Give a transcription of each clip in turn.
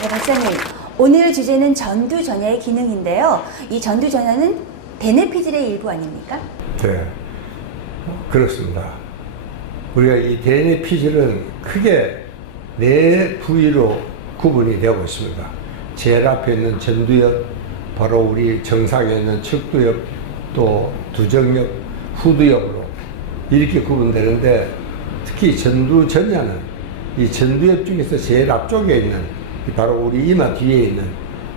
네, 박사님. 오늘 주제는 전두전야의 기능인데요. 이 전두전야는 대뇌피질의 일부 아닙니까? 네, 그렇습니다. 우리가 이 대뇌피질은 크게 네 부위로 구분이 되고 있습니다. 제일 앞에 있는 전두엽, 바로 우리 정상에 있는 척두엽, 또 두정엽, 후두엽으로 이렇게 구분되는데, 특히 전두전야는 이 전두엽 중에서 제일 앞쪽에 있는 바로 우리 이마 뒤에 있는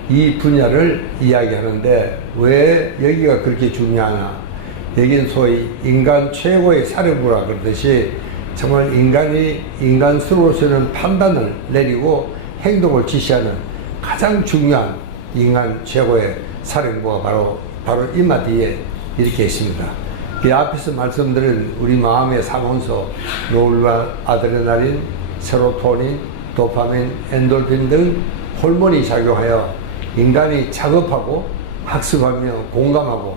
이 분야를 이야기하는데, 왜 여기가 그렇게 중요하나? 여기는 소위 인간 최고의 사령부라 그러듯이 정말 인간이 인간으로서는 판단을 내리고 행동을 지시하는 가장 중요한 인간 최고의 사령부가 바로 이마 뒤에 이렇게 있습니다. 그 앞에서 말씀드린 우리 마음의 상원소, 노르아드레날린, 세로토닌, 도파민, 엔돌핀 등 호르몬이 작용하여 인간이 작업하고 학습하며 공감하고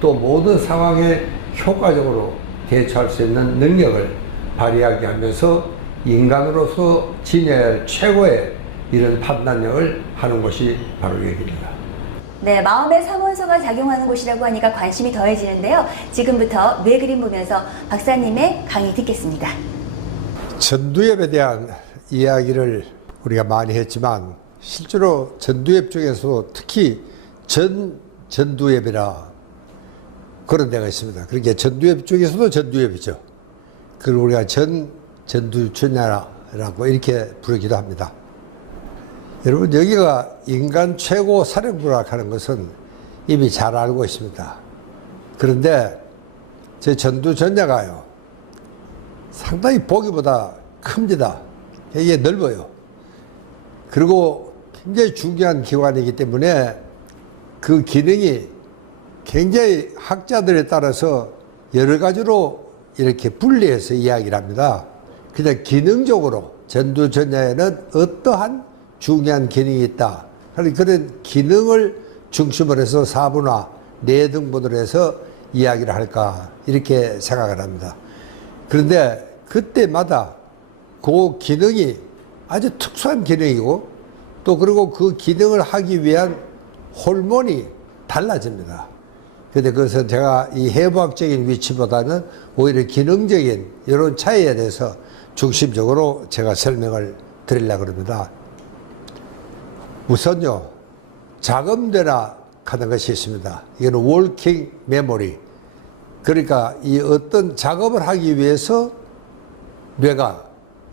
또 모든 상황에 효과적으로 대처할 수 있는 능력을 발휘하게 하면서 인간으로서 지녀야 할 최고의 이런 판단력을 하는 것이 바로 여기입니다. 네, 마음의 상원소가 작용하는 곳이라고 하니까 관심이 더해지는데요. 지금부터 뇌 그림 보면서 박사님의 강의 듣겠습니다. 전두엽에 대한 이야기를 우리가 많이 했지만, 실제로 전두엽 중에서 특히 전두엽이라 그런 데가 있습니다. 그러니까 전두엽 중에서도 전두엽이죠. 그걸 우리가 전두전야라고 이렇게 부르기도 합니다. 여러분, 여기가 인간 최고 사령부라 하는 것은 이미 잘 알고 있습니다. 그런데 제 전두전야가요, 상당히 보기보다 큽니다. 이게 넓어요. 그리고 굉장히 중요한 기관이기 때문에 그 기능이 굉장히 학자들에 따라서 여러 가지로 이렇게 분리해서 이야기를 합니다. 그냥 기능적으로 전두전야에는 어떠한 중요한 기능이 있다. 그런 기능을 중심으로 해서 사분화, 네 등분으로 해서 이야기를 할까, 이렇게 생각을 합니다. 그런데 그때마다 그 기능이 아주 특수한 기능이고, 또 그리고 그 기능을 하기 위한 호르몬이 달라집니다. 근데 그것은 제가 이 해부학적인 위치보다는 오히려 기능적인 이런 차이에 대해서 중심적으로 제가 설명을 드리려고 합니다. 우선요, 작업뇌라 하는 것이 있습니다. 이거는 워킹 메모리. 그러니까 이 어떤 작업을 하기 위해서 뇌가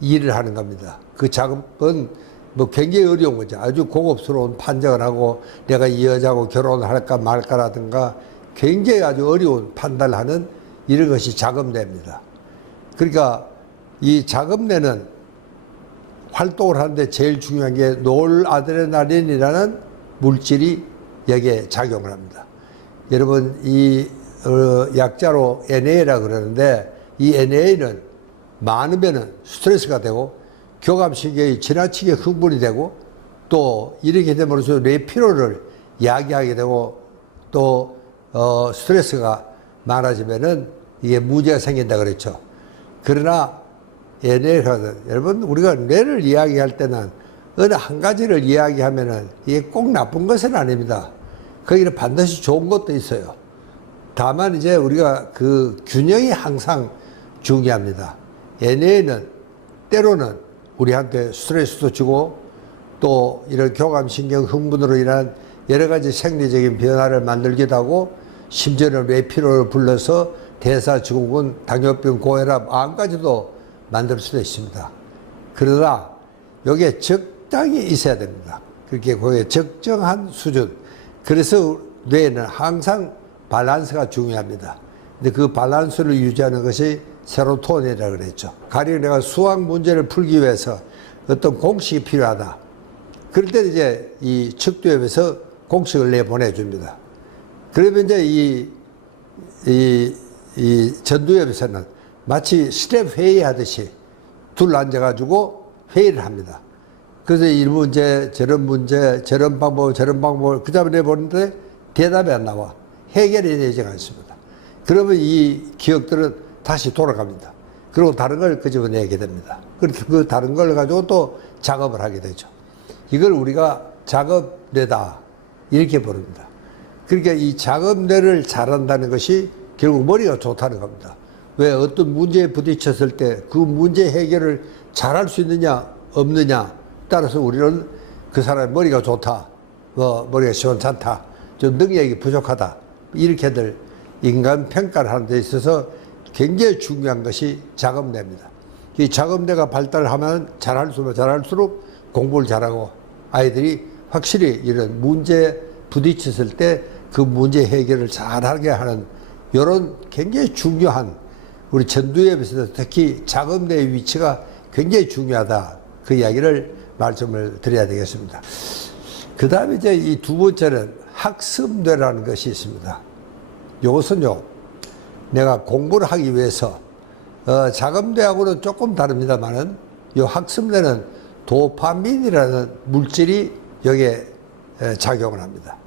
일을 하는 겁니다. 그 작업은 뭐 굉장히 어려운 거죠. 아주 고급스러운 판정을 하고 내가 이 여자하고 결혼을 할까 말까라든가 굉장히 아주 어려운 판단을 하는 이런 것이 작업뇌입니다. 그러니까 이 작업뇌는 활동을 하는데 제일 중요한 게 노르아드레날린이라는 물질이 여기에 작용을 합니다. 여러분, 이 약자로 NA라고 그러는데, 이 NA는 많으면은 스트레스가 되고 교감신경이 지나치게 흥분이 되고, 또 이렇게 됨으로써 뇌 피로를 야기하게 되고, 또 스트레스가 많아지면은 이게 문제가 생긴다 그랬죠. 그러나 NA가, 여러분, 우리가 뇌를 이야기할 때는 어느 한 가지를 이야기하면은 이게 꼭 나쁜 것은 아닙니다. 거기는 반드시 좋은 것도 있어요. 다만 이제 우리가 그 균형이 항상 중요합니다. NA는 때로는 우리한테 스트레스도 주고, 또 이런 교감신경 흥분으로 인한 여러 가지 생리적인 변화를 만들기도 하고, 심지어는 뇌피로를 불러서 대사증후군, 당뇨병, 고혈압, 암까지도 만들 수도 있습니다. 그러나 여기에 적당히 있어야 됩니다. 그렇게 거기에 적정한 수준. 그래서 뇌에는 항상 밸런스가 중요합니다. 근데 그 밸런스를 유지하는 것이 세로토닌이라고 그랬죠. 가령 내가 수학 문제를 풀기 위해서 어떤 공식이 필요하다. 그럴 때 이제 이 척두엽에서 공식을 내보내줍니다. 그러면 이제 이 전두엽에서는 마치 스텝 회의 하듯이 둘 앉아가지고 회의를 합니다. 그래서 이 문제, 저런 방법을 그 다음에 내보는데 대답이 안 나와. 해결이 되지 않습니다. 그러면 이 기억들은 다시 돌아갑니다. 그리고 다른 걸 끄집어내게 됩니다. 그래서 그 다른 걸 가지고 또 작업을 하게 되죠. 이걸 우리가 작업뇌다 이렇게 부릅니다. 그러니까 이 작업뇌를 잘한다는 것이 결국 머리가 좋다는 겁니다. 왜 어떤 문제에 부딪혔을 때 그 문제 해결을 잘할 수 있느냐 없느냐 따라서 우리는 그 사람의 머리가 좋다, 머리가 시원찮다, 좀 능력이 부족하다 이렇게들 인간 평가를 하는 데 있어서 굉장히 중요한 것이 작업뇌입니다. 이 작업뇌가 발달하면 잘할수록 공부를 잘하고 아이들이 확실히 이런 문제에 부딪혔을 때 그 문제 해결을 잘하게 하는 이런 굉장히 중요한 우리 전두엽에서 특히 작업뇌의 위치가 굉장히 중요하다. 그 이야기를 말씀을 드려야 되겠습니다. 그 다음에 이제 이 두 번째는 학습뇌라는 것이 있습니다. 이것은요, 내가 공부를 하기 위해서 작업뇌하고는 조금 다릅니다만은 이 학습뇌는 도파민이라는 물질이 여기에 작용을 합니다.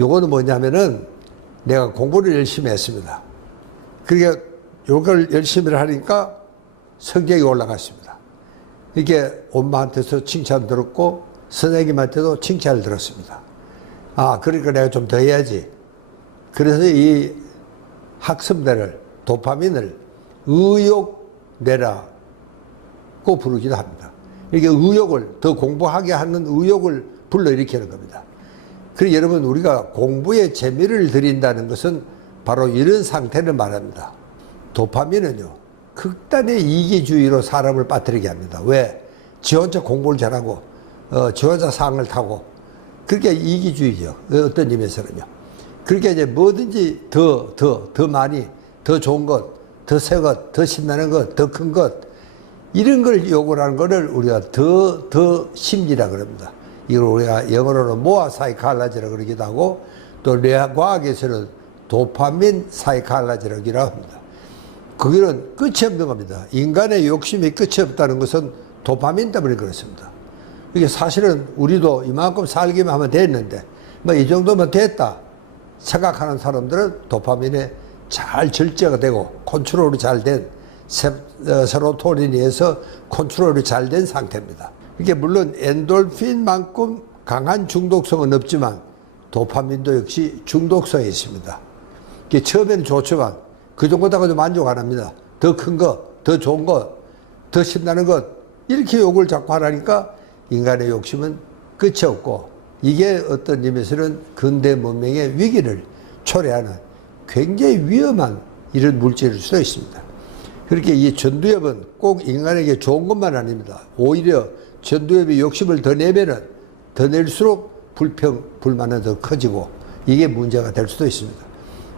요거는 뭐냐면은 내가 공부를 열심히 했습니다. 그러니까 요걸 열심히 하니까 성적이 올라갔습니다. 이게 엄마한테서 칭찬 들었고 선생님한테도 칭찬을 들었습니다. 아, 그러니까 내가 좀 더 해야지. 그래서 이 학습뇌를, 도파민을 의욕뇌라고 부르기도 합니다. 이게 의욕을, 더 공부하게 하는 의욕을 불러일으키는 겁니다. 그래서 여러분, 우리가 공부에 재미를 들인다는 것은 바로 이런 상태를 말합니다. 도파민은요, 극단의 이기주의로 사람을 빠뜨리게 합니다. 왜? 지 혼자 공부를 잘하고, 지 혼자 상을 타고, 그렇게 이기주의죠. 어떤 의미에서는요. 그러니까 이제 뭐든지 더 많이, 더 좋은 것, 더 새 것, 더 신나는 것, 더 큰 것, 이런 걸 요구하는 거를 우리가 더 심리라 그럽니다. 이걸 우리가 영어로는 모아 사이칼라지라고 그러기도 하고, 또 뇌과학에서는 도파민 사이칼라지라고 합니다. 그거는 끝이 없는 겁니다. 인간의 욕심이 끝이 없다는 것은 도파민 때문에 그렇습니다. 이게 사실은 우리도 이만큼 살기만 하면 됐는데, 뭐 이 정도면 됐다 생각하는 사람들은 도파민에 잘 절제가 되고 컨트롤이 잘 된 세로토닌에 의해서 컨트롤이 잘 된 상태입니다. 이게 물론 엔돌핀만큼 강한 중독성은 없지만 도파민도 역시 중독성이 있습니다. 이게 처음에는 좋지만 그 정도다가도 만족 안 합니다. 더 큰 것, 더 좋은 것, 더 신나는 것, 이렇게 욕을 자꾸 하라니까 인간의 욕심은 끝이 없고, 이게 어떤 의미에서는 근대 문명의 위기를 초래하는 굉장히 위험한 이런 물질일 수도 있습니다. 그렇게 이 전두엽은 꼭 인간에게 좋은 것만 아닙니다. 오히려 전두엽이 욕심을 더 내면은 더 낼수록 불만은 더 커지고 이게 문제가 될 수도 있습니다.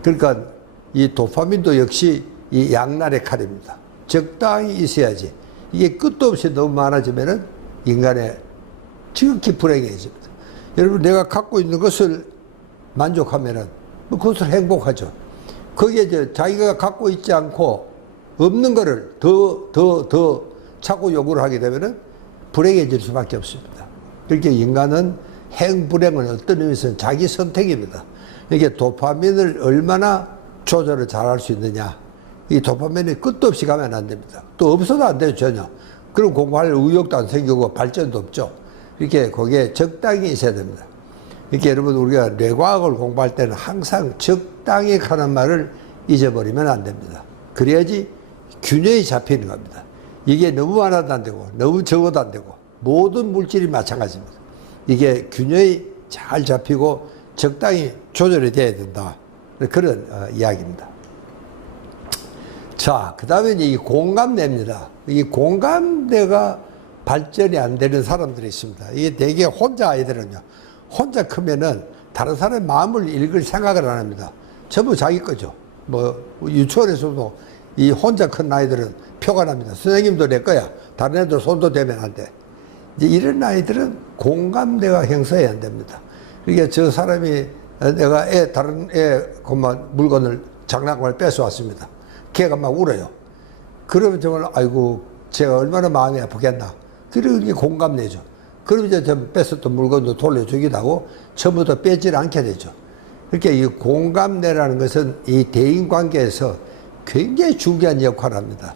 그러니까 이 도파민도 역시 이 양날의 칼입니다. 적당히 있어야지. 이게 끝도 없이 너무 많아지면은 인간의 지극히 불행해집니다. 여러분, 내가 갖고 있는 것을 만족하면은 뭐 그것을 행복하죠. 거기에 이제 자기가 갖고 있지 않고 없는 거를 더 자꾸 요구를 하게 되면은 불행해질 수밖에 없습니다. 그렇게 인간은 행불행은 어떤 의미에서는 자기 선택입니다. 이게 도파민을 얼마나 조절을 잘할 수 있느냐. 이 도파민이 끝도 없이 가면 안 됩니다. 또 없어도 안 돼요, 전혀. 그럼 공부할 의욕도 안 생기고 발전도 없죠. 이렇게 거기에 적당히 있어야 됩니다. 이렇게 여러분, 우리가 뇌과학을 공부할 때는 항상 적당히 하는 말을 잊어버리면 안 됩니다. 그래야지 균형이 잡히는 겁니다. 이게 너무 많아도 안 되고 너무 적어도 안 되고 모든 물질이 마찬가지입니다. 이게 균형이 잘 잡히고 적당히 조절이 돼야 된다. 그런 이야기입니다. 자, 그 다음에 이 공감대입니다. 이 공감대가 발전이 안 되는 사람들이 있습니다. 이게 대개 혼자 아이들은요, 혼자 크면은 다른 사람의 마음을 읽을 생각을 안 합니다. 전부 자기 거죠. 뭐 유치원에서도 이 혼자 큰 아이들은 표가 납니다. 선생님도 내 거야. 다른 애들 손도 대면 안 돼. 이제 이런 아이들은 공감대가 형성이 안 됩니다. 그러니까 저 사람이 내가 다른 그만 물건을 장난감을 뺏어왔습니다. 걔가 막 울어요. 그러면 정말 아이고 제가 얼마나 마음이 아프겠나. 그리고 이게 공감내죠. 그럼 이제 저 뺏었던 물건도 돌려주기도 하고 전부 다 뺏지를 않게 되죠. 그러니까 이 공감내라는 것은 이 대인관계에서 굉장히 중요한 역할을 합니다.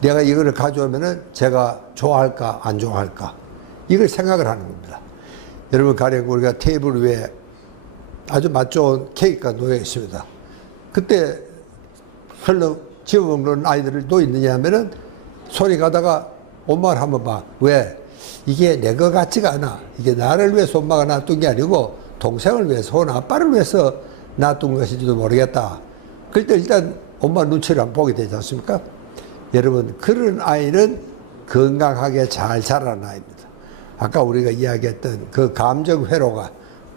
내가 이거를 가져오면은 제가 좋아할까 안 좋아할까 이걸 생각을 하는 겁니다. 여러분 가령 우리가 테이블 위에 아주 맛 좋은 케이크가 놓여 있습니다. 그때 흘러 집어먹는 아이들이 또 있느냐 하면은 소리 가다가 엄마를 한번 봐. 왜? 이게 내 거 같지가 않아. 이게 나를 위해서 엄마가 놔둔 게 아니고 동생을 위해서 혹은 아빠를 위해서 놔둔 것인지도 모르겠다. 그럴 때 일단 엄마 눈치를 한번 보게 되지 않습니까? 여러분, 그런 아이는 건강하게 잘 자라는 아이입니다. 아까 우리가 이야기했던 그 감정 회로가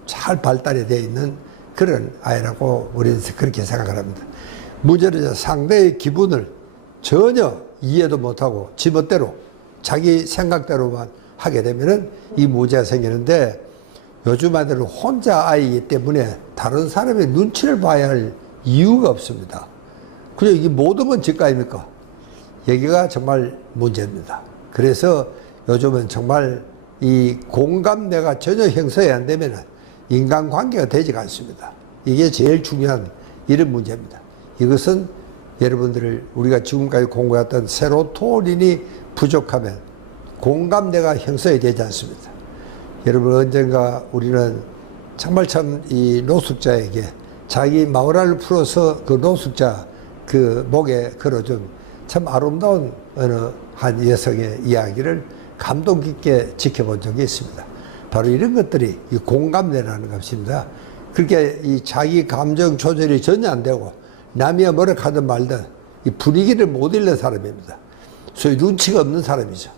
잘 발달이 되어 있는 그런 아이라고 우리는 그렇게 생각을 합니다. 문제는 상대의 기분을 전혀 이해도 못하고 지멋대로 자기 생각대로만 하게 되면은 이 문제가 생기는데, 요즘 아이들은 혼자 아이이기 때문에 다른 사람의 눈치를 봐야 할 이유가 없습니다. 그냥 이게 모두면 집가입니까? 여기가 정말 문제입니다. 그래서 요즘은 정말 이 공감대가 전혀 형성이 안 되면 인간관계가 되지가 않습니다. 이게 제일 중요한 이런 문제입니다. 이것은 여러분들을 우리가 지금까지 공부했던 세로토닌이 부족하면 공감대가 형성이 되지 않습니다. 여러분, 언젠가 우리는 정말 참 이 노숙자에게 자기 마우라를 풀어서 그 노숙자 그 목에 걸어준 참 아름다운 어느 한 여성의 이야기를 감동 깊게 지켜본 적이 있습니다. 바로 이런 것들이 이 공감대라는 것입니다. 그렇게 이 자기 감정 조절이 전혀 안 되고 남이 뭐라 하든 말든 이 분위기를 못 읽는 사람입니다. 소위 눈치가 없는 사람이죠.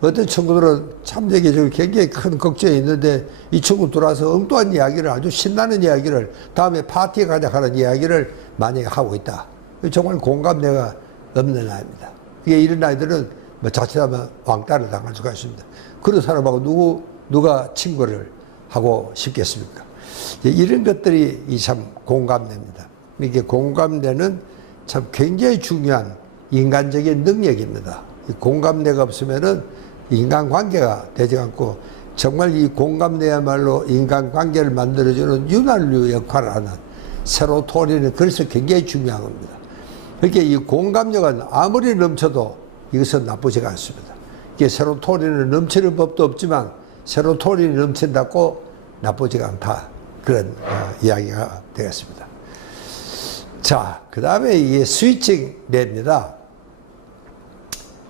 어떤 친구들은 참 되게 굉장히 큰 걱정이 있는데 이 친구 들어와서 엉뚱한 이야기를, 아주 신나는 이야기를, 다음에 파티에 가자 하는 이야기를 만약에 하고 있다. 정말 공감대가 없는 아이입니다. 이런 아이들은 뭐 자칫하면 왕따를 당할 수가 있습니다. 그런 사람하고 누가 친구를 하고 싶겠습니까? 이런 것들이 이 참 공감대입니다. 이게 공감대는 참 굉장히 중요한 인간적인 능력입니다. 이 공감대가 없으면은 인간관계가 되지 않고, 정말 이 공감대야말로 인간관계를 만들어주는 윤활유 역할을 하는 세로토닌은 그래서 굉장히 중요한 겁니다. 그러니까 이 공감력은 아무리 넘쳐도 이것은 나쁘지가 않습니다. 이게 세로토닌은 넘치는 법도 없지만 세로토닌이 넘친다고 나쁘지가 않다. 그런 이야기가 되겠습니다. 자, 그 다음에 이게 스위칭 뇌입니다.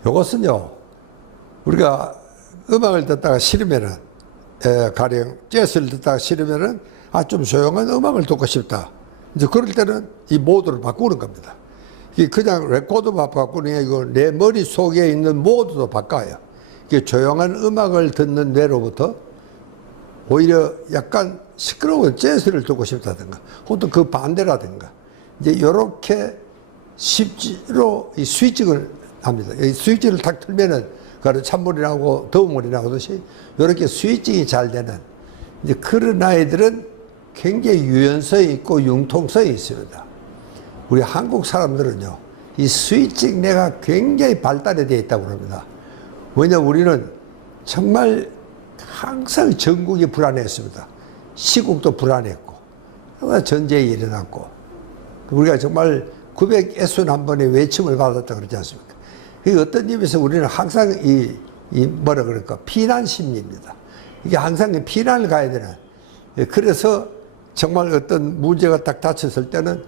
이것은요, 우리가 음악을 듣다가 싫으면은, 가령 재즈를 듣다가 싫으면은, 좀 조용한 음악을 듣고 싶다. 이제 그럴 때는 이 모드를 바꾸는 겁니다. 이게 그냥 레코드만 바꾸는 게 아니고 내 머릿속에 있는 모드도 바꿔요. 이게 조용한 음악을 듣는 뇌로부터 오히려 약간 시끄러운 재즈를 듣고 싶다든가, 혹은 그 반대라든가, 이제 이렇게 쉽지로 이 스위칭을 합니다. 이 스위칭을 탁 틀면은, 그 찬물이 나오고 더운 물이 나오듯이 이렇게 스위칭이 잘 되는, 이제 그런 아이들은 굉장히 유연성이 있고 융통성이 있습니다. 우리 한국 사람들은요, 이 스위칭 뇌가 굉장히 발달이 되어 있다고 합니다. 왜냐하면 우리는 정말 항상 전국이 불안했습니다. 시국도 불안했고, 전쟁이 일어났고, 우리가 정말 961번의 외침을 받았다 그러지 않습니까? 어떤 의미에서 우리는 항상 뭐라 그럴까, 피난 심리입니다. 이게 항상 피난을 가야 되는. 그래서 정말 어떤 문제가 딱 닥쳤을 때는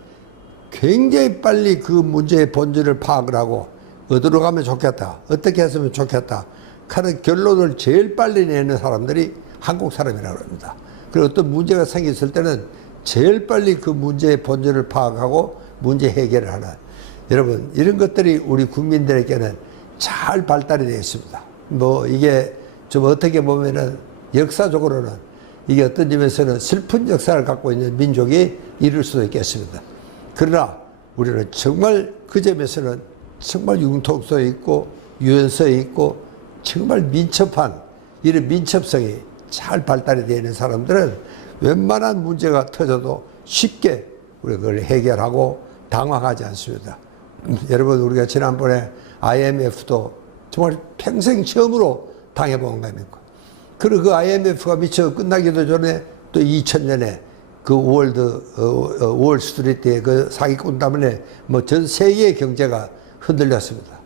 굉장히 빨리 그 문제의 본질을 파악을 하고 어디로 가면 좋겠다, 어떻게 했으면 좋겠다 하는 결론을 제일 빨리 내는 사람들이 한국 사람이라고 합니다. 그리고 어떤 문제가 생겼을 때는 제일 빨리 그 문제의 본질을 파악하고 문제 해결을 하는, 여러분, 이런 것들이 우리 국민들에게는 잘 발달이 되어 있습니다. 뭐 이게 좀 어떻게 보면은 역사적으로는 이게 어떤 점에서는 슬픈 역사를 갖고 있는 민족이 이룰 수도 있겠습니다. 그러나 우리는 정말 그 점에서는 정말 융통성이 있고 유연성이 있고 정말 민첩한 이런 민첩성이 잘 발달이 되어 있는 사람들은 웬만한 문제가 터져도 쉽게 우리가 그걸 해결하고 당황하지 않습니다. 여러분, 우리가 지난번에 IMF도 정말 평생 처음으로 당해본 겁니까? 그리고 그 IMF가 미처 끝나기도 전에 또 2000년에 그 월스트리트의 그 사기꾼 때문에 뭐 전 세계의 경제가 흔들렸습니다.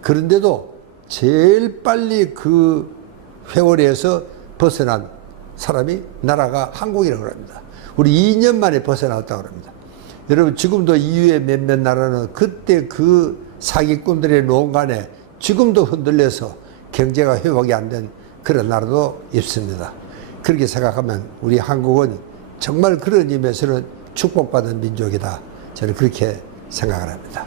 그런데도 제일 빨리 그 회오리에서 벗어난 사람이 나라가 한국이라고 합니다. 우리 2년 만에 벗어나왔다고 합니다. 여러분 지금도 EU의 몇몇 나라는 그때 그 사기꾼들의 농간에 지금도 흔들려서 경제가 회복이 안 된 그런 나라도 있습니다. 그렇게 생각하면 우리 한국은 정말 그런 의미에서는 축복받은 민족이다. 저는 그렇게 생각을 합니다.